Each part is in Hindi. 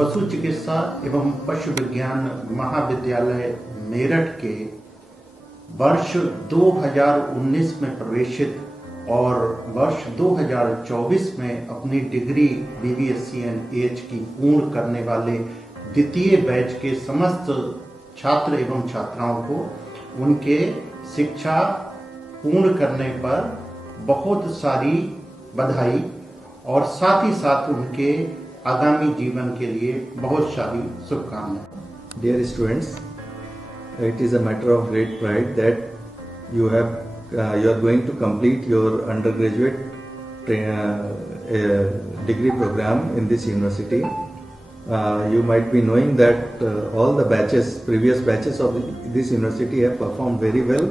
पशु चिकित्सा एवं पशु विज्ञान महाविद्यालय मेरठ के वर्ष 2019 में प्रवेशित और वर्ष 2024 में अपनी डिग्री BBSc एंड की पूर्ण करने वाले द्वितीय बैच के समस्त छात्र एवं छात्राओं को उनके शिक्षा पूर्ण करने पर बहुत सारी बधाई और साथ ही साथ उनके आगामी जीवन के लिए बहुत सारी शुभकामनाएं। Dear students, it is a matter of great pride that you are going to complete your undergraduate degree program in this university. You might be knowing that all the previous batches of this university have performed very well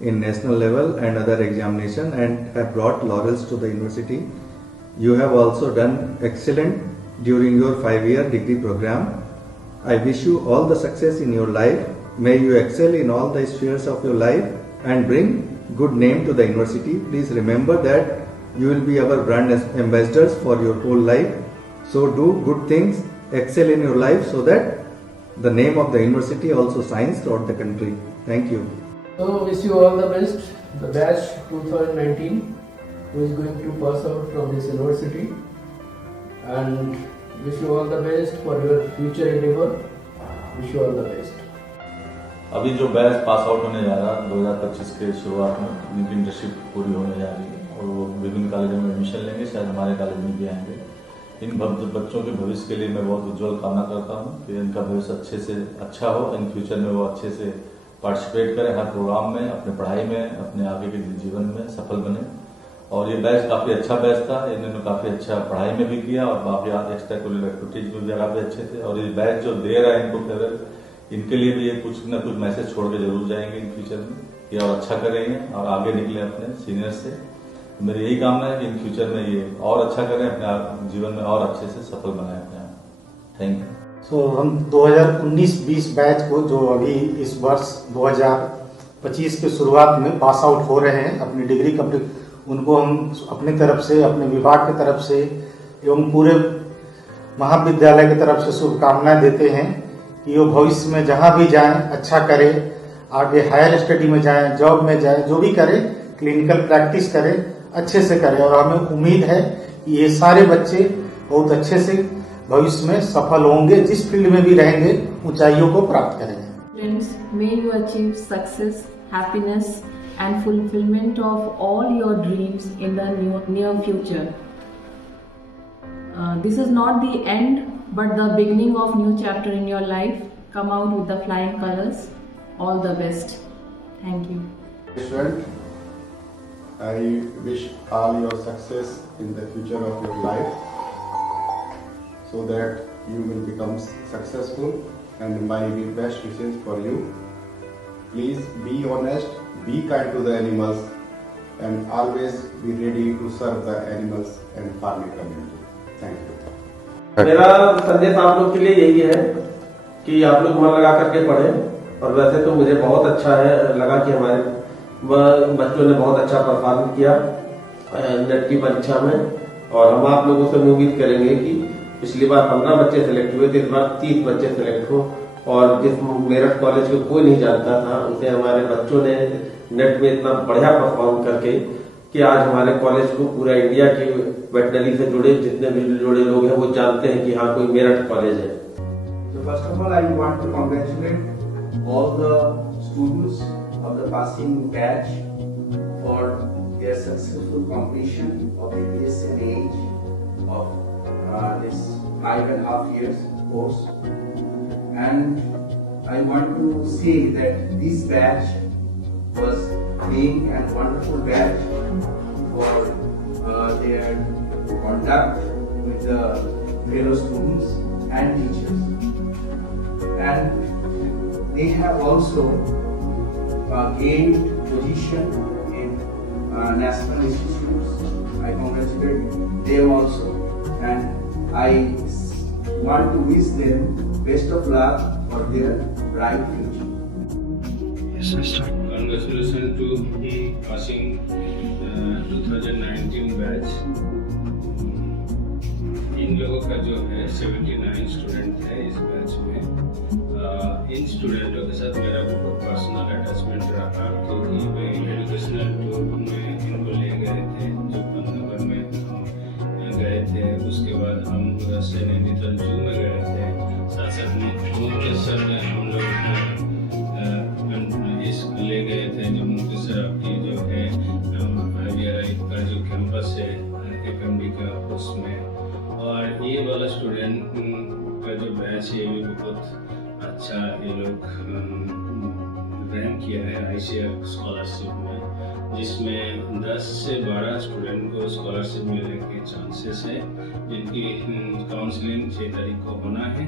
in national level and other examination and have brought laurels to the university. You have also done excellent during your 5-year degree program. I wish you all the success in your life. May you excel in all the spheres of your life and bring good name to the university. Please remember that you will be our brand ambassadors for your whole life. So do good things, excel in your life so that the name of the university also shines throughout the country. Thank you. So wish you all the best. The batch 2019 who is going to pass out from this university, and wish you all the best for your future endeavor. Wish you all the best. अभी जो बैच पास आउट होने जा रहा है 2025 के शुरुआत में उनकी इंटर्नशिप पूरी होने जा रही है और वो विभिन्न कॉलेजों में एडमिशन लेंगे, शायद हमारे कॉलेज में भी आएंगे। इन बच्चों के भविष्य के लिए मैं बहुत उज्जवल कामना करता हूँ कि इनका भविष्य अच्छे से अच्छा हो, इन फ्यूचर में वो अच्छे से पार्टिसिपेट करें हर प्रोग्राम में, अपने पढ़ाई में, अपने आगे के जीवन में सफल बने। और ये बैच काफ़ी अच्छा बैच था, इन्होंने काफ़ी अच्छा पढ़ाई में भी किया और काफ़ी एक्स्ट्रा करिकुलर एक्टिविटीज में भी काफ़ी अच्छे थे। और ये बैच जो दे रहा है इनको फेवर, इनके लिए भी ये कुछ न कुछ मैसेज छोड़ के जरूर जाएंगे इन फ्यूचर में, ये और अच्छा करेंगे और आगे निकले अपने सीनियर से। मेरी यही कामना है कि इन फ्यूचर में ये और अच्छा करें, अपने जीवन में और अच्छे से सफल बनाएं अपने आप। Thank you. सो हम 2019-20 बैच को जो अभी इस वर्ष 2025 के शुरुआत में पास आउट हो रहे हैं अपनी डिग्री कंप्लीट, उनको हम अपनी तरफ से, अपने विभाग की तरफ से एवं पूरे महाविद्यालय की तरफ से शुभकामनाएं देते हैं कि वो भविष्य में जहां भी जाएं अच्छा करें, आगे हायर स्टडी में जाएं, जॉब में जाएं, जो भी करें क्लिनिकल प्रैक्टिस करें, अच्छे से करें। और हमें उम्मीद है कि ये सारे बच्चे बहुत अच्छे से भविष्य में सफल होंगे, जिस फील्ड में भी रहेंगे ऊंचाइयों को प्राप्त करेंगे। Friends, may you achieve success, happiness and fulfillment of all your dreams in the near future. This is not the end but the beginning of new chapter in your life. Come out with the flying colors. All the best. Thank you. Student, I wish all your success in the future of your life so that you will become successful, and my best wishes for you. Please be honest, be kind to the animals and always be ready to serve the animals and farming community. Thank you. मेरा संदेश आप लोग के लिए यही है कि आप लोग मन लगा करके पढ़ें। और वैसे तो मुझे बहुत अच्छा लगा कि हमारे बच्चों ने बहुत अच्छा परफॉर्म किया नेट की परीक्षा में, और हम आप लोगों से उम्मीद करेंगे कि पिछली बार 15 बच्चे सेलेक्ट हुए थे, इस बार 30 बच्चे सेलेक्ट हो। और जिस मेरठ कॉलेज को कोई नहीं जानता था, उसे हमारे बच्चों ने नेट में इतना बढ़िया परफॉर्म करके कि आज हमारे कॉलेज को पूरा इंडिया के वेटनरी से जुड़े जितने भी जुड़े लोग हैं वो जानते हैं कि हाँ कोई मेरठ कॉलेज है। So first of all, I want to congratulate all the students of the passing batch for their successful completion of the BSc of this 5.5 years course. And I want to say that this batch was being a wonderful batch for their conduct with the fellow students and teachers. And they have also gained position in national institutes. I congratulate them also, and I want to wish them best of luck for their bright future. Yes, sir. Congratulations to the passing 2019 batch. इन लोगों का जो है 79 स्टूडेंट है इस बैच में। इन स्टूडेंटों के साथ मेरा बहुत पर्सनल अटैचमेंट रहा, क्योंकि मैं एजुकेशनल टूर में इनको ले गए थे जो पंतनगर में हम गए थे। उसके बाद हम उधर से नैनीताल जू में गए थे, साथ साथ में मुक्तेश्वर में हम लोग इस ले गए थे जो मुक्तेश्वर आपकी जो है IVRI का जो कैंपस है FMD का उसमें। और ये वाला स्टूडेंट का जो बैच है ये भी बहुत अच्छा, ये लोग रैंक किया है ICAR स्कॉलरशिप में, जिसमें 10 से 12 स्टूडेंट को स्कॉलरशिप मिलने के चांसेस है, जिनकी काउंसलिंग 6 तारीख को होना है।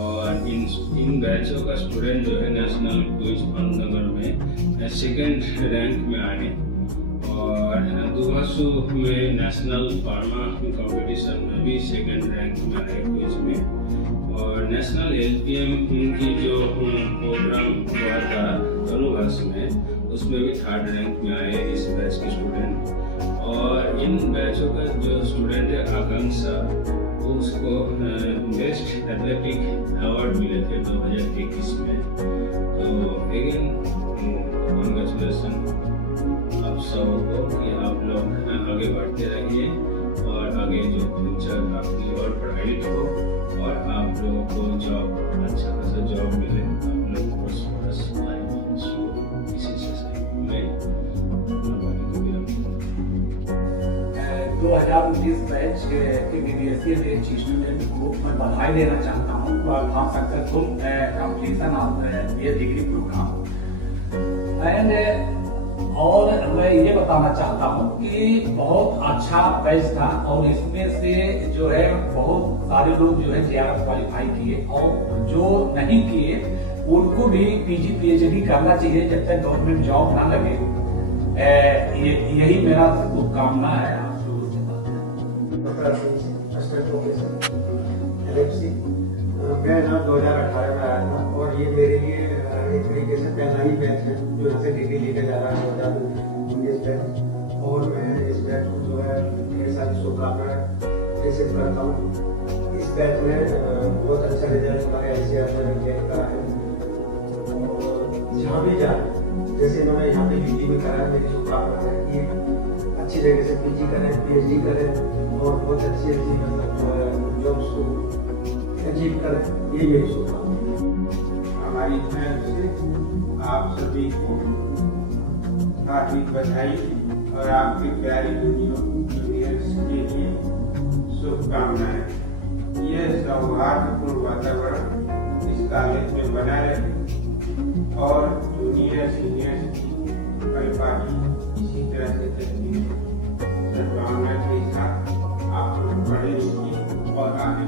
और इन बैचों का स्टूडेंट जो है नेशनल क्विज पंतनगर में सेकेंड रैंक में आए, और दुहासु में नेशनल फार्मा कंपटीशन में भी सेकेंड रैंक में आए क्विज में। और नेशनल LPM की जो प्रोग्राम हुआ था तनुभाष में, उसमें भी 3rd रैंक में आए इस बैच के स्टूडेंट। और इन बैचों का जो स्टूडेंट है आकांक्षा, उसको बेस्ट एथलेटिक अवार्ड मिले थे 2021 में। तो अगेन कॉन्ग्रेचुलेसन आप सबको कि आप लोग आगे बढ़ते रहिए और आगे जो फ्यूचर आपकी और ब्राइट हो और आप लोगों को जॉब अच्छा खासा जॉब मिले, आप लोग प्रोस्पेरस लाइफ जियो इसी से मैं 2019 बैच के BBSC के स्टूडेंट को मैं बधाई देना चाहता हूँ फॉर सक्सेसफुल कंप्लीशन ऑफ ये डिग्री प्रोग्राम। एंड और मैं ये बताना चाहता हूँ कि बहुत अच्छा बैच था, और इसमें से जो है बहुत सारे लोग जो है JRF क्वालिफाई किए, और जो नहीं किए उनको भी PG PhD करना चाहिए जब तक गवर्नमेंट जॉब ना लगे। यही मेरा शुभकामना है आप मैं यहाँ 2018 में आया था, और ये मेरे लिए एक तरीके से पहला ही बैच है जो यहाँ से डिग्री लेके जा रहा है 2019 बैच। और मैं इस बैच को जो है ढेर सारी शुभकामनाएं रिसीव करता हूँ। इस बैच में बहुत अच्छा रिजल्ट हमारे ICAR में गेट करा है, और जहाँ भी जाए जैसे इन्होंने यहाँ पे UT में करा है, मेरी शुभकामना है कि अच्छी जगह से PG करें, PhD करें और बहुत अच्छी मतलब जॉब्स को अचीव करें, ये मेरी शुभकामना है। हमारी तरफ से आप सभी को हार्दिक बधाई और आपके प्यारे जूनियर्स के लिए शुभकामनाएं। यह सौहार्दपूर्ण वातावरण इस कॉलेज में बना रहे और जूनियर सीनियर्स की परिपाटी इसी तरह से चलती है। सद्भावना के साथ आप लोग पढ़े लिखे और आगे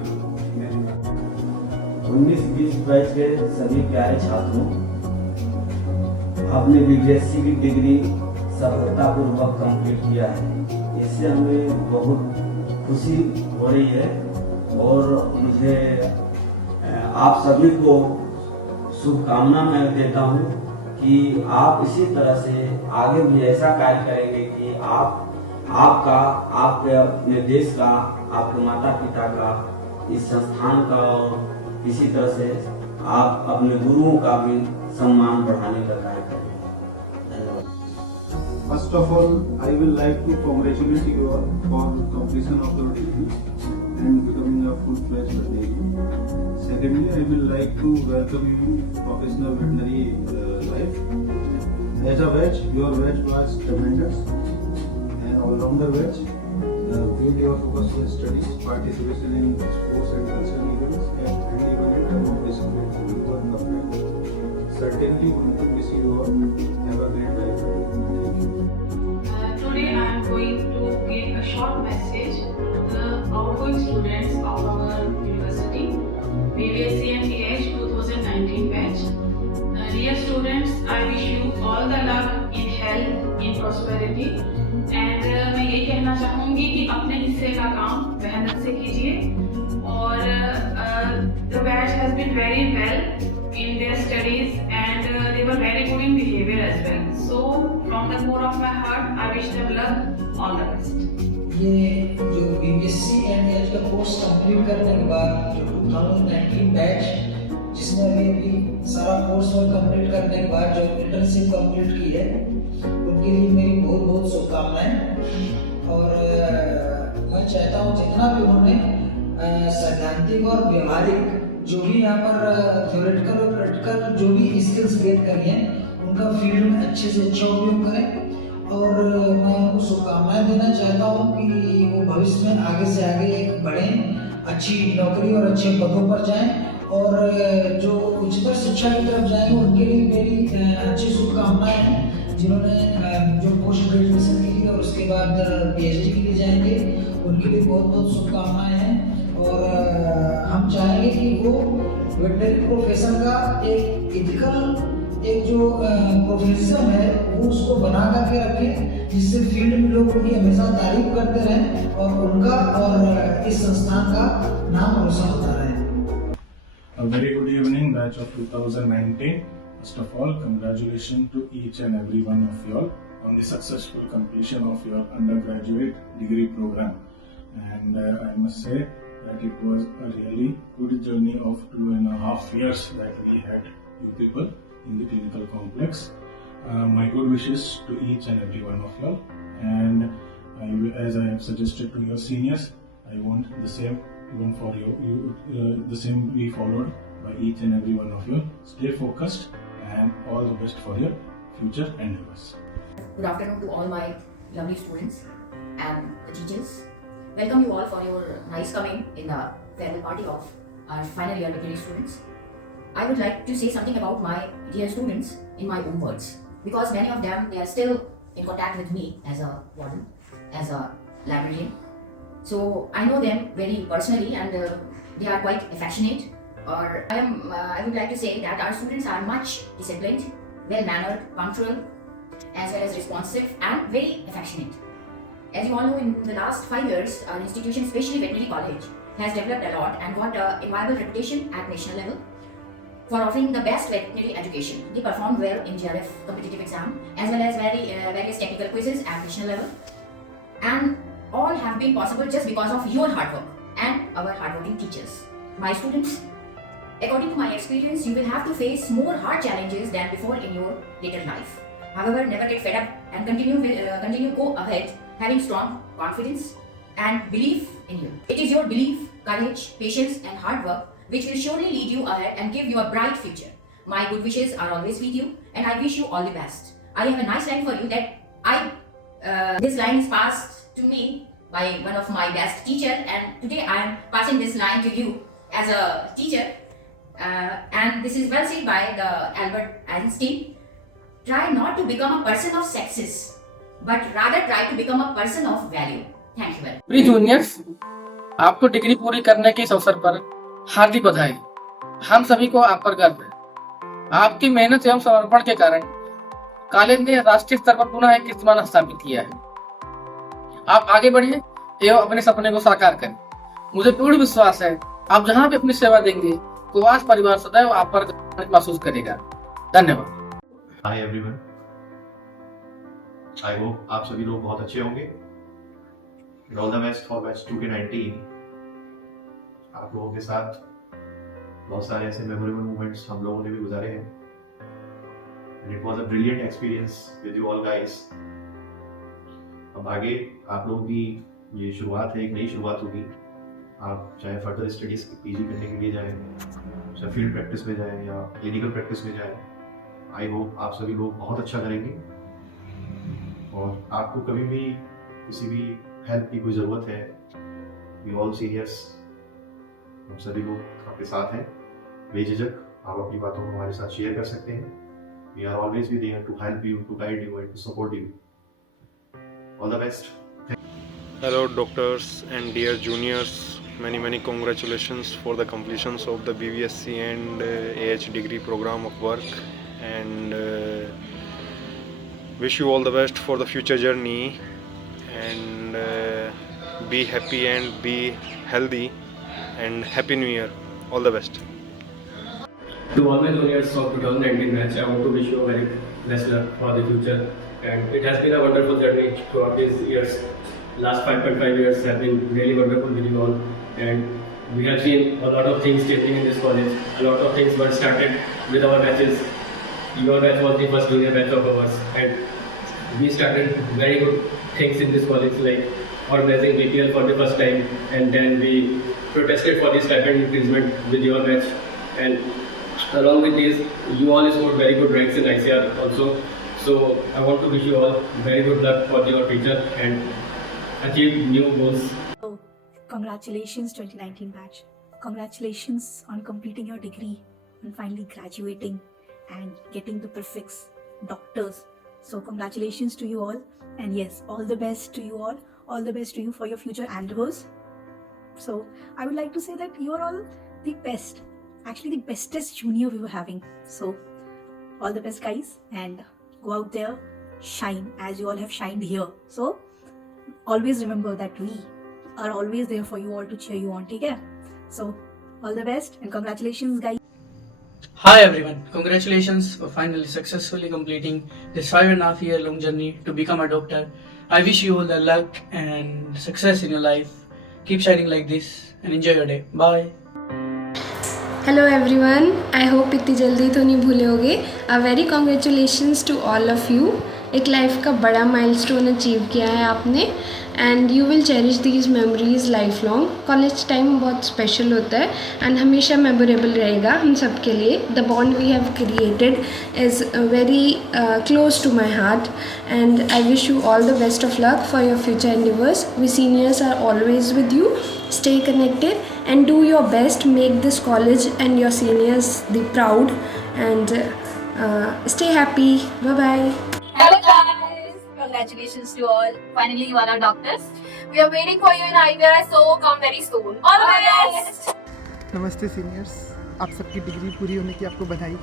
19-20 बैच के सभी प्यारे छात्रों, आपने BBSC की डिग्री सफलतापूर्वक कंप्लीट किया है। इससे हमें बहुत खुशी हो रही है, और मुझे आप सभी को शुभकामना मैं देता हूँ कि आप इसी तरह से आगे भी ऐसा कार्य करेंगे कि आपके अपने देश का, आपके माता पिता का, इस संस्थान का, और इसी तरह से आप अपने गुरुओं का भी सम्मान बढ़ाने का कार्य करें। First of all, I will like to congratulate you all for completion of your degree and becoming a full-fledged veterinarian. Secondly, I will like to welcome you in professional veterinary life. As a vet, your vet was tremendous and all-rounder vet. The field your focus was studies, participation in sports and cultural events, and even in terms of discipline, you were perfect. Certainly, going to miss you all. Have a great life. Thank you. Today I am going to give a short message to the outgoing students of our university, BBSC and PH 2019 batch. Dear students, I wish you all the luck in health, in prosperity. And मैं ये कहना चाहूँगी कि अपने हिस्से का काम मेहनत से कीजिए, और the batch has been very well in their studies and they were very good in behavior as well. So from the core of my heart, I wish them luck, all the best. ये जो BBSC and PH का कोर्स कंप्लीट करने के बाद जो 2019 बैच जिसने अभी सारा कोर्स वर्क कंप्लीट करने के बाद जो इंटर्नशिप कंप्लीट की है उनके लिए मेरी बहुत बहुत शुभकामनाएं। और मैं चाहता हूँ जितना भी उन्होंने सैद्धांतिक और व्यवहारिक जो भी यहाँ पर थ्योरेटिकल और प्रैक्टिकल जो भी स्किल्स गेट करी हैं उनका फील्ड में अच्छे से अच्छा उपयोग करें। और मैं उनको शुभकामनाएं देना चाहता हूँ कि वो भविष्य में आगे से आगे बढ़ें, अच्छी नौकरी और अच्छे पदों पर जाएं और जो उच्चतर शिक्षा की तरफ जाएंगे उनके लिए मेरी अच्छी शुभकामनाएं हैं। जिन्होंने जो पोस्ट ग्रेजुएशन के लिए और उसके बाद PhD के लिए जाएंगे उनके लिए बहुत बहुत शुभकामनाएं हैं। और हम चाहेंगे कि वो वेटनरी प्रोफेशन का एक इथिकल एक जो प्रोफेशन है वो उसको बना करके रखें जिससे फील्ड में लोग उनकी हमेशा तारीफ करते रहें और उनका और इस संस्थान का नाम रोशन होता रहे। A very good evening, batch of 2019. First of all, congratulations to each and every one of you all on the successful completion of your undergraduate degree program. And I must say that it was a really good journey of 2.5 years that we had you people in the clinical complex. My good wishes to each and every one of you all. And as I have suggested to your seniors, I want the same even for the same be followed by each and every one of you. Stay focused and all the best for your future endeavors. Good afternoon to all my lovely students and the teachers. Welcome you all for your nice coming in the farewell party of our final year veterinary students. I would like to say something about my dear students in my own words, because many of them, they are still in contact with me as a warden, as a librarian. So I know them very personally and they are quite affectionate. Or I would like to say that our students are much disciplined, well-mannered, punctual, as well as responsive and very affectionate. As you all know, in the last 5 years, our institution, especially veterinary college, has developed a lot and got an enviable reputation at national level for offering the best veterinary education. They performed well in GRF competitive exam as well as various technical quizzes at national level. And all have been possible just because of your hard work and our hardworking teachers. My students, according to my experience, you will have to face more hard challenges than before in your later life. However, never get fed up and continue go ahead, having strong confidence and belief in you. It is your belief, courage, patience and hard work which will surely lead you ahead and give you a bright future. My good wishes are always with you and I wish you all the best. I have a nice line for you that this line is passed to me by one of my best teacher, and today I am passing this line to you as a teacher. And this is well said by the Albert Einstein. Try not to become a person of success, but rather try to become a person of value. Thank you very much. प्रिय जूनियर्स, आपको डिग्री पूरी करने के इस अवसर पर हार्दिक बधाई। हम सभी को आप पर गर्व है। आपकी मेहनत एवं समर्पण के कारण कॉलेज ने राष्ट्रीय स्तर पर पुनः एक कीर्तिमान स्थापित किया है। आप आगे बढ़िए एवं अपने सपने को साकार करें। मुझे पूर्ण विश्वास है आप जहां भी अपनी सेवा देंगे कोवास परिवार सदैव आप पर महसूस करेगा। धन्यवाद। हाय एवरीवन, आई होप आप सभी लोग बहुत अच्छे होंगे। All the best for batch 2K19। आप लोगों के साथ बहुत सारे ऐसे मेमोरेबल मोमेंट्स हम लोगों ने भी गुजारे हैं। It was a brilliant experience with you all guys. अब आगे आप लोग भी, ये शुरुआत है, एक नई शुरुआत होगी। आप चाहे फर्दर स्टडीज PG करने के लिए जाएं, चाहे फील्ड प्रैक्टिस में जाएं या क्लिनिकल प्रैक्टिस में जाएं, आई होप आप सभी लोग बहुत अच्छा करेंगे। और आपको कभी भी किसी भी हेल्प की कोई ज़रूरत है, वी ऑल सीनियर्स, हम सभी लोग आपके साथ हैं। बेझिझक आप अपनी बातों को हमारे साथ शेयर कर सकते हैं। We are always be there to help you, to guide you and to support you. All the best. Hello doctors and dear juniors, many congratulations for the completions of the BVSC and AH degree program of work, and wish you all the best for the future journey, and be happy and be healthy, and happy new year. All the best. To all my juniors of 2019 batch, I want to wish you a very best luck for the future, and it has been a wonderful journey throughout these years. Last 5.5 years have been really wonderful with you all. and we have seen a lot of things changing in this college. A lot of things were started with our batches. Your batch was the first junior batch of ours, and we started very good things in this college, like organizing BPL for the first time, and then we protested for the stipend increasement with your batch, and along with this, you all scored very good ranks in ICR also. So I want to wish you all very good luck for your future and achieve new goals. Congratulations 2019 batch. Congratulations on completing your degree and finally graduating and getting the prefix doctors. So congratulations to you all, and yes, all the best to you all the best to you for your future endeavors. So I would like to say that you are all the best, actually the bestest junior we were having. So all the best guys, and go out there, shine as you all have shined here. So always remember that we are always there for you all to cheer you on. Take care. So all the best and congratulations guys. Hi everyone, congratulations for finally successfully completing this 5.5 year long journey to become a doctor. I wish you all the luck and success in your life. Keep shining like this and enjoy your day. Bye. Hello everyone, I hope इतनी जल्दी तो नहीं भूले होगे. A very congratulations to all of you. एक लाइफ का बड़ा माइलस्टोन अचीव किया है आपने, and you will cherish these memories life long. College time बहुत स्पेशल होता है एंड हमेशा मेमोरेबल रहेगा हम सब के लिए. The bond we have created is very close to my heart, and I wish you all the best of luck for your future endeavours. We seniors are always with you. Stay connected and do your best. Make this college and your seniors the proud, and stay happy. Bye bye. Hello guys, congratulations to all. Finally you all are doctors. We are waiting for you in IVR, so come very soon. All the best. नमस्ते सीनियर्स, आप सबकी डिग्री पूरी होने की आपको बधाई.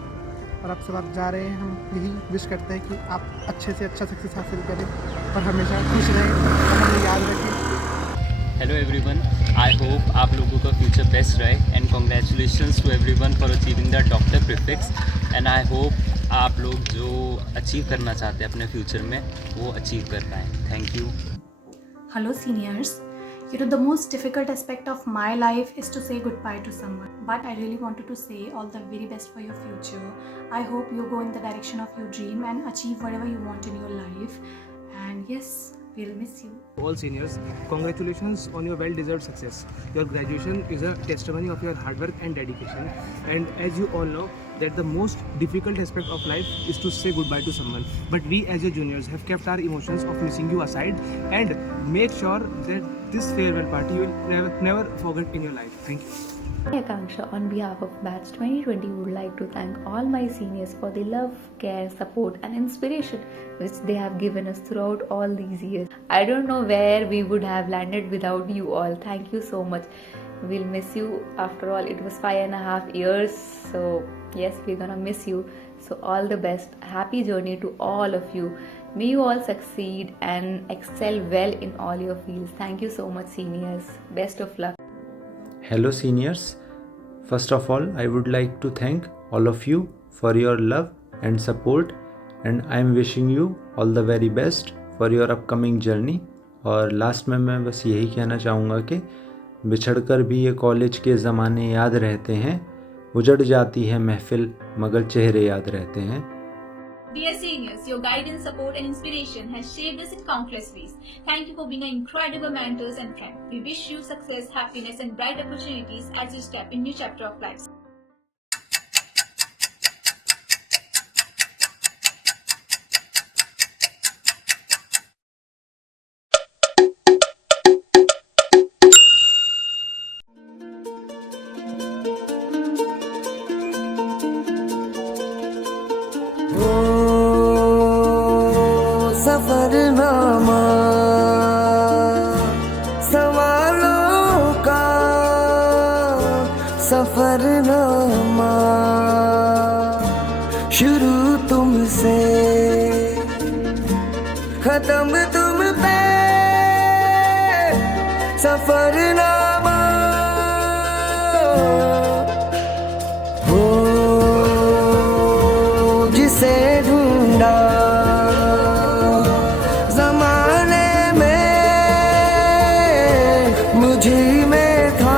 और आप सब आप जा रहे हैं, हम यही विश करते हैं कि आप अच्छे से अच्छा सक्सेस हासिल करें और हमेशा खुश रहें और हमें याद रखें. हेलो एवरीवन, आई होप आप लोगों का फ्यूचर बेस्ट रहे and congratulations to everyone for achieving the doctor prefix. And I hope आप लोग जो अचीव करना चाहते हैं अपने फ्यूचर में वो अचीव कर पाएँ. Thank you. Hello seniors, you know the most difficult aspect of my life is to say goodbye to someone, but I really wanted to say all the very best for your future. I hope you go in the direction of your dream and achieve whatever you want in your life, and yes, we'll miss you. All seniors, congratulations on your well-deserved success. Your graduation is a testimony of your hard work and dedication. And as you all know, that the most difficult aspect of life is to say goodbye to someone. But we as your juniors have kept our emotions of missing you aside and make sure that this farewell party you will never forget in your life. Thank you. Akanksha, on behalf of Batch 2020, would like to thank all my seniors for the love, care, support and inspiration which they have given us throughout all these years. I don't know where we would have landed without you all. Thank you so much. We'll miss you. After all, it was 5.5 years, so yes, we're gonna miss you. So all the best. Happy journey to all of you. May you all succeed and excel well in all your fields. Thank you so much seniors. Best of luck. Hello seniors, first of all I would like to thank all of you for your love and support, and I am wishing you all the very best for your upcoming journey. और लास्ट में मैं बस यही कहना चाहूँगा कि बिछड़कर भी ये कॉलेज के ज़माने याद रहते हैं, उजड़ जाती है महफिल मगर चेहरे याद रहते हैं. Dear seniors, your guidance, support and inspiration has shaped us in countless ways. Thank you for being an incredible mentors and friend. We wish you success, happiness and bright opportunities as you step in new chapter of life. Safarnama सवालों का सफरनामा, शुरू तुमसे खत्म तुम पे सफरनामा. हो जिसे ढूंढा मुझी में था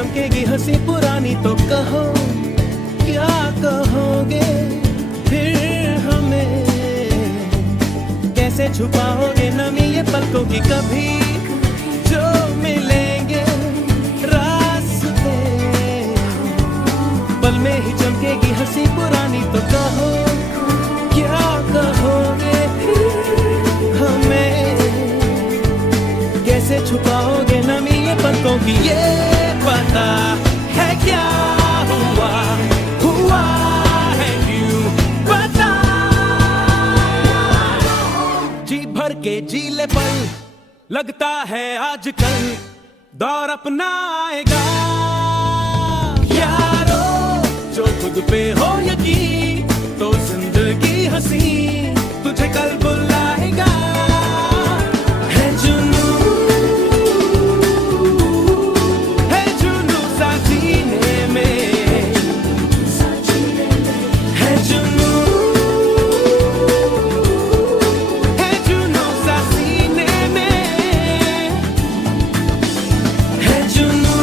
चमकेगी हंसी पुरानी तो कहो क्या कहोगे फिर हमें, कैसे छुपाओगे नमी ये पलकों की कभी जो मिलेंगे रास्ते, पल में ही चमकेगी हंसी पुरानी तो कहो क्या कहोगे हमें, कैसे छुपाओगे नमी ये पलकों की, ये पता है क्या हुआ हुआ है क्यों पता, जी भर के जी ले पल लगता है आजकल दौर अपना आएगा, यारो जो खुद पे हो यकीन तो जिंदगी हंसी तुझे कल बुलाएगा, है जुनू सा सीने में, है जुनू सा सीने में, है जुनू सा सीने में, है जुनू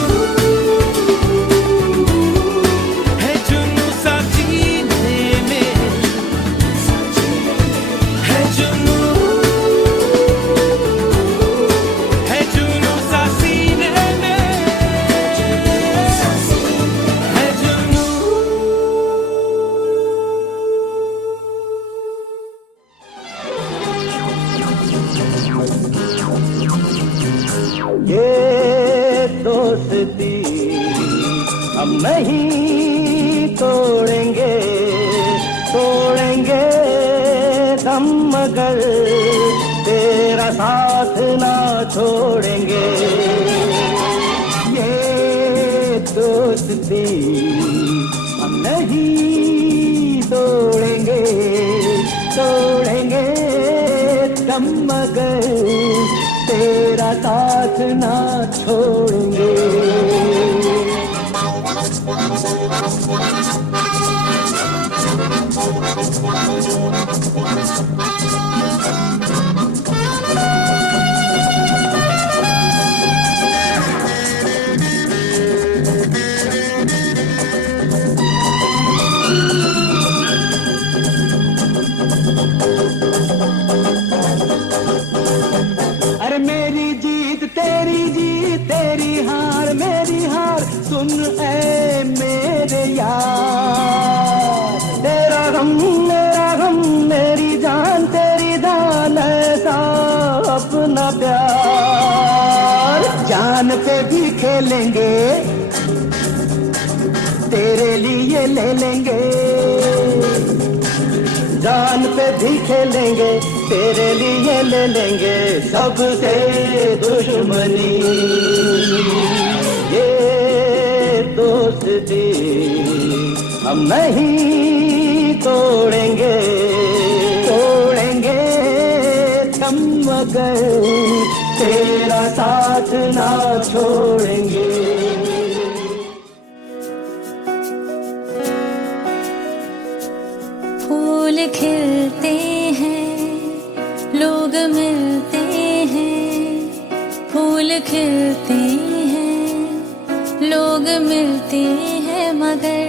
सा सीने में, है जुनू। ये दोस्ती हम नहीं तोड़ेंगे, तोड़ेंगे दम मगर तेरा साथ ना छोड़ेंगे, ये दोस्ती हम नहीं तोड़ेंगे, तोड़ेंगे दम मगर तेरा साथ ना छोड़ेंगे। अरे मेरी जीत तेरी हार मेरी हार, सुन ऐ मेरे यार, तेरा गम मेरी जान ऐसा अपना प्यार, जान पे भी खेलेंगे तेरे लिए ले लेंगे, जान पे भी खेलेंगे तेरे लिए ले लेंगे, सबसे दुश्मनी ये दोस्ती हम नहीं तोड़ेंगे, तोड़ेंगे हम मगर तेरा साथ ना छोड़ेंगे। फूल खिलते हैं लोग मिलते हैं, फूल खिलते हैं लोग मिलते हैं, मगर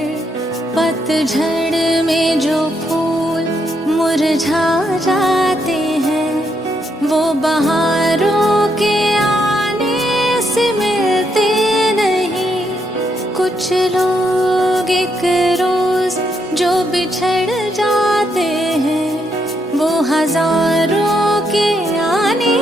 पतझड़ में जो फूल मुरझा जाते हैं वो बहारों के आने से मिलते नहीं, कुछ लोग एक रोज जो बिछड़ जाते हैं वो हजारों के आने